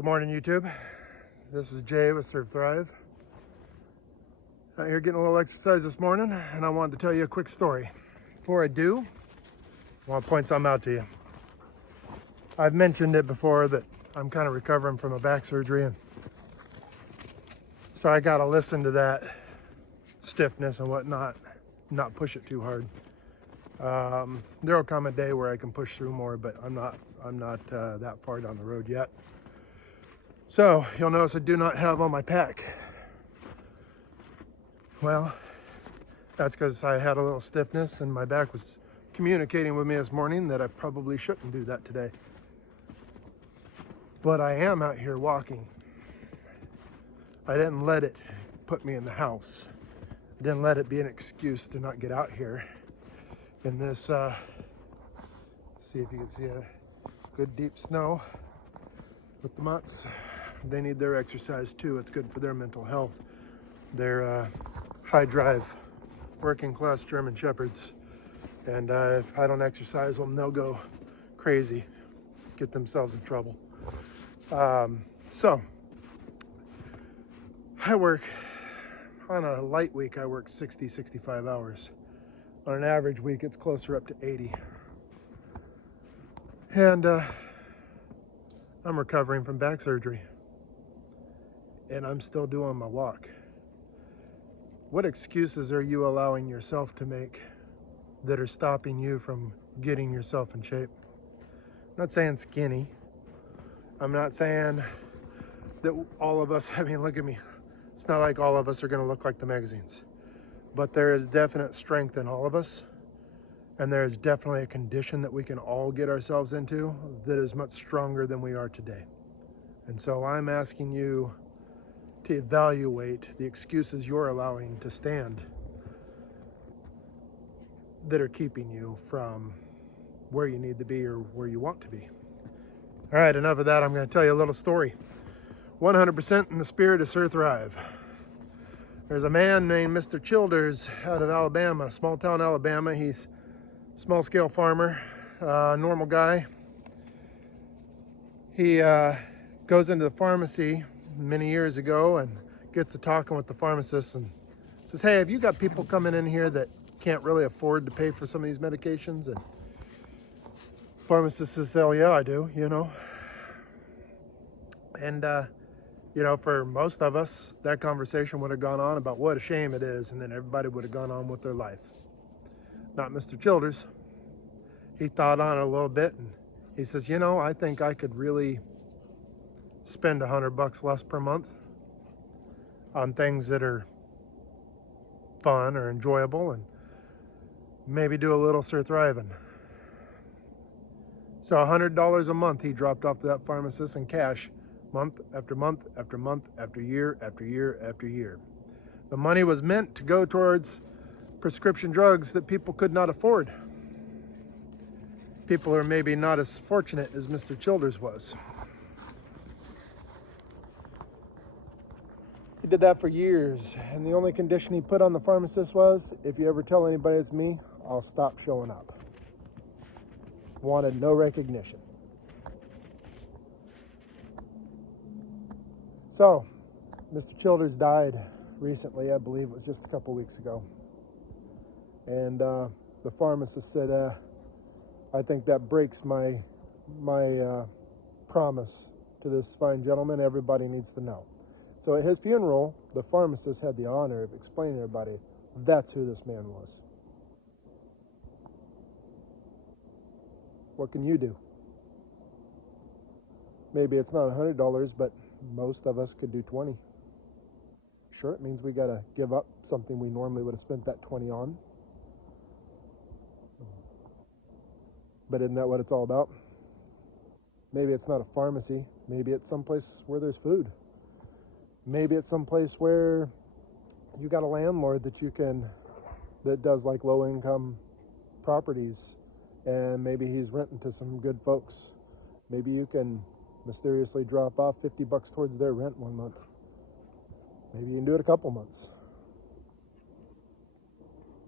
Good morning, YouTube. This is Jay with Surf Thrive. Out here getting a little exercise this morning, and I wanted to tell you a quick story. Before I do, I want to point something out to you. I've mentioned it before that I'm kind of recovering from a back surgery, and so I got to listen to that stiffness and whatnot, not push it too hard. There'll come a day where I can push through more, but I'm not that far down the road yet. So you'll notice I do not have on my pack. Well, that's because I had a little stiffness and my back was communicating with me this morning that I probably shouldn't do that today. But I am out here walking. I didn't let it put me in the house. I didn't let it be an excuse to not get out here in this, see if you can see a good deep snow with the mutts. They need their exercise too. It's good for their mental health. They're high drive, working class German Shepherds. And if I don't exercise them, they'll go crazy, get themselves in trouble. So I work, on a light week, I work 60, 65 hours. On an average week, it's closer up to 80. And I'm recovering from back surgery. And I'm still doing my walk. What excuses are you allowing yourself to make that are stopping you from getting yourself in shape? I'm not saying skinny. I'm not saying that all of us, I mean, look at me. It's not like all of us are going to look like the magazines. But there is definite strength in all of us. And there is definitely a condition that we can all get ourselves into that is much stronger than we are today. And so I'm asking you to evaluate the excuses you're allowing to stand that are keeping you from where you need to be or where you want to be. All right, enough of that. I'm going to tell you a little story. 100% in the spirit of Surf Thrive. There's a man named Mr. Childers out of Alabama, small town Alabama. He's a small scale farmer, normal guy. He goes into the pharmacy many years ago and gets to talking with the pharmacist and says, hey, have you got people coming in here that can't really afford to pay for some of these medications? And pharmacist says, oh yeah, I do, you know. And you know, for most of us, that conversation would have gone on about what a shame it is, and then everybody would have gone on with their life. Not Mr. Childers. He thought on it a little bit and he says, you know, I think I could really spend $100 less per month on things that are fun or enjoyable and maybe do a little Surf Thriving. So $100 a month he dropped off to that pharmacist in cash, month after month after month after year after year after year. The money was meant to go towards prescription drugs that people could not afford. People are maybe not as fortunate as Mr. Childers was. He did that for years, and the only condition he put on the pharmacist was, if you ever tell anybody it's me, I'll stop showing up. Wanted no recognition. So, Mr. Childers died recently, I believe it was just a couple weeks ago. And the pharmacist said, I think that breaks my promise to this fine gentleman. Everybody needs to know. So at his funeral, the pharmacist had the honor of explaining to everybody, that's who this man was. What can you do? Maybe it's not $100, but most of us could do 20. Sure, it means we got to give up something we normally would have spent that 20 on. But isn't that what it's all about? Maybe it's not a pharmacy. Maybe it's someplace where there's food. Maybe it's someplace where you got a landlord that does like low income properties, and maybe he's renting to some good folks. Maybe you can mysteriously drop off $50 towards their rent one month. Maybe you can do it a couple months.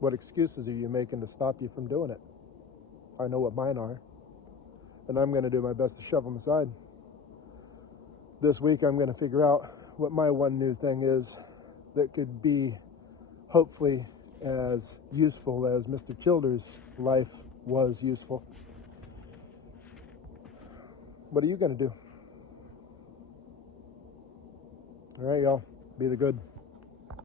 What excuses are you making to stop you from doing it? I know what mine are, and I'm going to do my best to shove them aside. this week I'm going to figure out what my one new thing is that could be hopefully as useful as Mr. Childers' life was useful. What are you going to do? All right, y'all. Be the good.